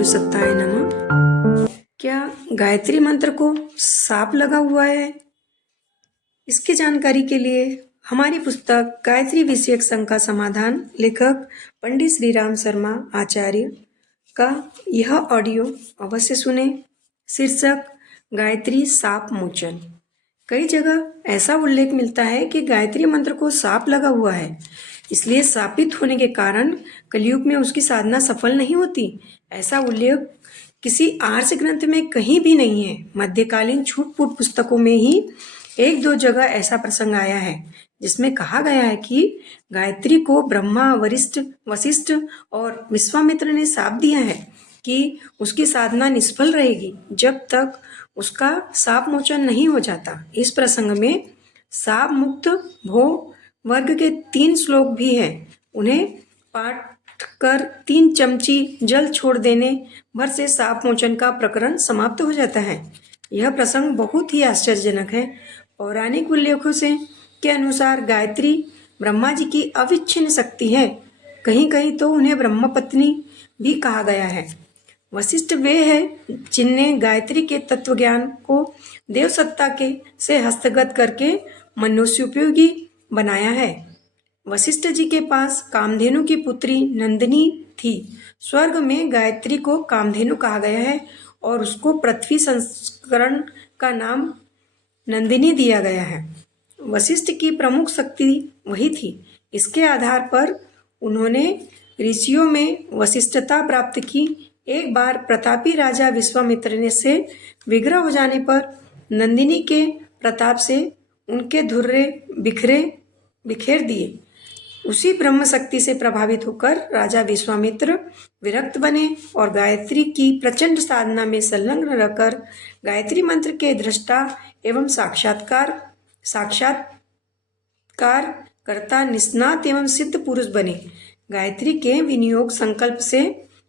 गुरुसत्ताय नमः। क्या गायत्री मंत्र को साप लगा हुआ है? इसकी जानकारी के लिए हमारी पुस्तक गायत्री विषयक शंका का समाधान लेखक पंडित श्री राम शर्मा आचार्य का यह ऑडियो अवश्य सुने। शीर्षक गायत्री साप मोचन। कई जगह ऐसा उल्लेख मिलता है कि गायत्री मंत्र को साप लगा हुआ है, इसलिए शापित होने के कारण कलयुग में उसकी साधना सफल नहीं होती। ऐसा उल्लेख किसी आर्ष ग्रंथ में कहीं भी नहीं है। मध्यकालीन छूट-फूट पुस्तकों में ही एक दो जगह ऐसा प्रसंग आया है जिसमें कहा गया है कि गायत्री को ब्रह्मा, वशिष्ठ और विश्वामित्र ने शाप दिया है कि उसकी साधना निष्फल रहेगी जब तक उसका शाप मोचन नहीं हो जाता। इस प्रसंग में शाप मुक्त भो वर्ग के 3 श्लोक भी हैं। उन्हें पाठ कर 3 चमची जल छोड़ देने भर से शाप मोचन का प्रकरण समाप्त हो जाता है। यह प्रसंग बहुत ही आश्चर्यजनक है। पौराणिक उल्लेखों से के अनुसार गायत्री ब्रह्मा जी की अविच्छिन्न शक्ति है। कहीं कहीं तो उन्हें ब्रह्मपत्नी भी कहा गया है। वशिष्ठ वे हैं जिनने गायत्री के तत्वज्ञान को देव सत्ता के से हस्तगत करके मनुष्योपयोगी बनाया है। वशिष्ठ जी के पास कामधेनु की पुत्री नंदिनी थी। स्वर्ग में गायत्री को कामधेनु कहा गया है और उसको पृथ्वी संस्करण का नाम नंदिनी दिया गया है। वशिष्ठ की प्रमुख शक्ति वही थी। इसके आधार पर उन्होंने ऋषियों में वशिष्ठता प्राप्त की। एक बार प्रतापी राजा विश्वामित्र ने से विग्रह हो जाने पर नंदिनी के प्रताप से उनके धुर्रे बिखेर दिए। उसी ब्रह्म शक्ति से प्रभावित होकर राजा विश्वामित्र विरक्त बने और गायत्री की प्रचंड साधना में संलग्न रहकर गायत्री मंत्र के दृष्टा एवं साक्षात्कार करता निष्णात एवं सिद्ध पुरुष बने। गायत्री के विनियोग संकल्प से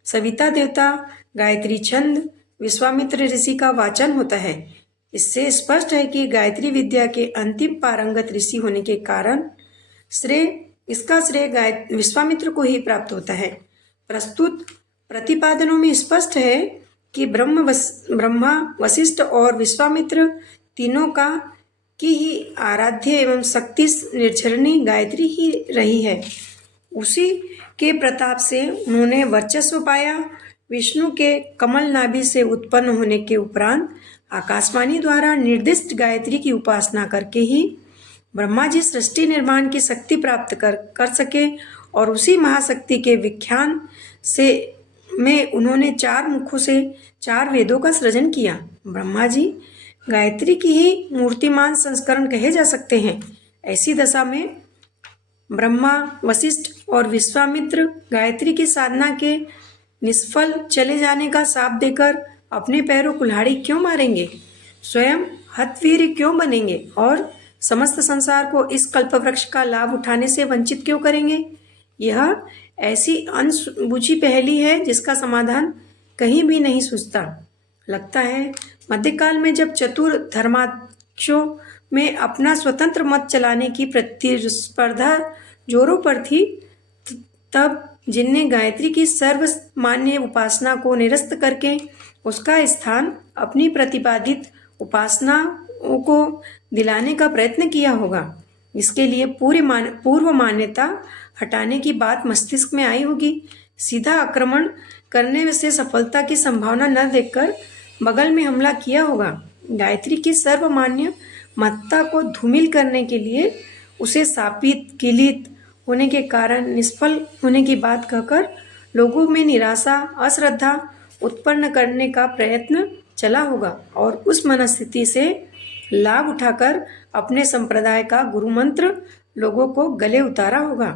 सविता देवता, गायत्री छंद, विश्वामित्र ऋषि का वाचन होता है। इससे स्पष्ट है कि गायत्री विद्या के अंतिम पारंगत ऋषि होने के कारण इसका श्रेय विश्वामित्र को ही प्राप्त होता है। प्रस्तुत प्रतिपादनों में स्पष्ट है कि ब्रह्मा, वशिष्ठ और विश्वामित्र तीनों की ही आराध्य एवं शक्ति निर्झरणी गायत्री ही रही है। उसी के प्रताप से उन्होंने वर्चस्व पाया। विष्णु के कमल नाभि से उत्पन्न होने के उपरांत आकाशवाणी द्वारा निर्दिष्ट गायत्री की उपासना करके ही ब्रह्मा जी सृष्टि निर्माण की शक्ति प्राप्त कर सके और उसी महाशक्ति के विख्यान में उन्होंने 4 मुखों से 4 वेदों का सृजन किया। ब्रह्मा जी गायत्री की ही मूर्तिमान संस्करण कहे जा सकते हैं। ऐसी दशा में ब्रह्मा, वशिष्ठ और विश्वामित्र गायत्री की साधना के निष्फल चले जाने का शाप देकर अपने पैरों कुल्हाड़ी क्यों मारेंगे? स्वयं हतवीर क्यों बनेंगे और समस्त संसार को इस कल्पवृक्ष का लाभ उठाने से वंचित क्यों करेंगे? यह ऐसी अनबूझी पहेली है जिसका समाधान कहीं भी नहीं सूझता। लगता है मध्यकाल में जब चतुर धर्माध्यक्षों में अपना स्वतंत्र मत चलाने की प्रतिस्पर्धा जोरों पर थी, तब जिनने गायत्री की सर्वमान्य उपासना को निरस्त करके उसका स्थान अपनी प्रतिपादित उपासनाओं को दिलाने का प्रयत्न किया होगा। इसके लिए पूर्व मान्यता हटाने की बात मस्तिष्क में आई होगी। सीधा आक्रमण करने से सफलता की संभावना न देखकर बगल में हमला किया होगा। गायत्री की सर्वमान्य महत्ता को धूमिल करने के लिए उसे शापित, किलित होने के कारण निष्फल होने की बात कहकर लोगों में निराशा, अश्रद्धा उत्पन्न करने का प्रयत्न चला होगा और उस मनस्थिति से लाभ उठाकर अपने संप्रदाय का गुरु मंत्र लोगों को गले उतारा होगा।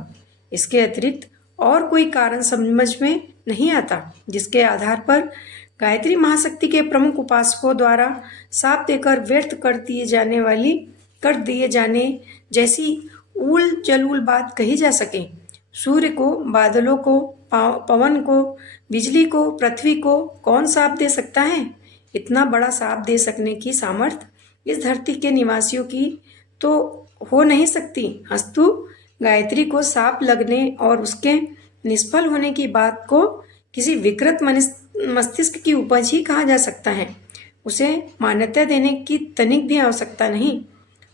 इसके अतिरिक्त और कोई कारण समझ में नहीं आता जिसके आधार पर गायत्री महाशक्ति के प्रमुख उपासकों द्वारा शाप देकर व्यर्थ कर दिए जाने जैसी उल जलूल बात कही जा सके। सूर्य को, बादलों को, पवन को, बिजली को, पृथ्वी को कौन शाप दे सकता है? इतना बड़ा शाप दे सकने की सामर्थ्य इस धरती के निवासियों की तो हो नहीं सकती। अस्तु गायत्री को शाप लगने और उसके निष्फल होने की बात को किसी विकृत मस्तिष्क की उपज ही कहा जा सकता है। उसे मान्यता देने की तनिक भी आवश्यकता नहीं।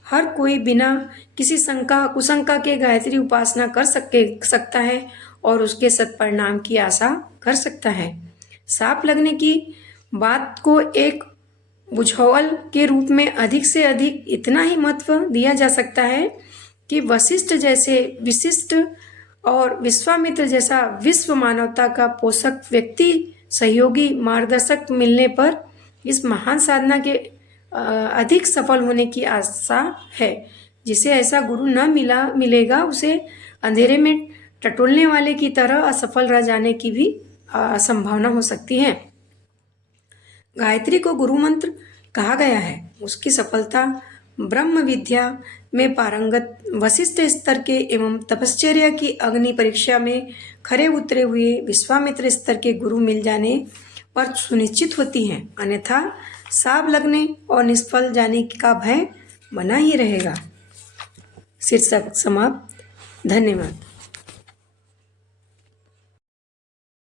हर कोई बिना किसी शंका कुशंका के गायत्री उपासना कर सकता है और उसके सत्परिणाम की आशा कर सकता है। सांप लगने की बात को एक बुझावल के रूप में अधिक से अधिक इतना ही महत्व दिया जा सकता है कि वशिष्ठ जैसे विशिष्ट और विश्वामित्र जैसा विश्व मानवता का पोषक व्यक्ति, सहयोगी, मार्गदर्शक मिलने पर इस महान साधना के अधिक सफल होने की आशा है। जिसे ऐसा गुरु न मिलेगा उसे अंधेरे में टटोलने वाले की तरह असफल रह जाने की भी संभावना हो सकती है। गायत्री को गुरु मंत्र कहा गया है। उसकी सफलता ब्रह्म विद्या में पारंगत वशिष्ठ स्तर के एवं तपश्चर्या की अग्नि परीक्षा में खरे उतरे हुए विश्वामित्र स्तर के गुरु मिल जाने पर सुनिश्चित होती है, अन्यथा सांप लगने और निष्फल जाने का भय बना ही रहेगा। शीर्षक समाप्त। धन्यवाद।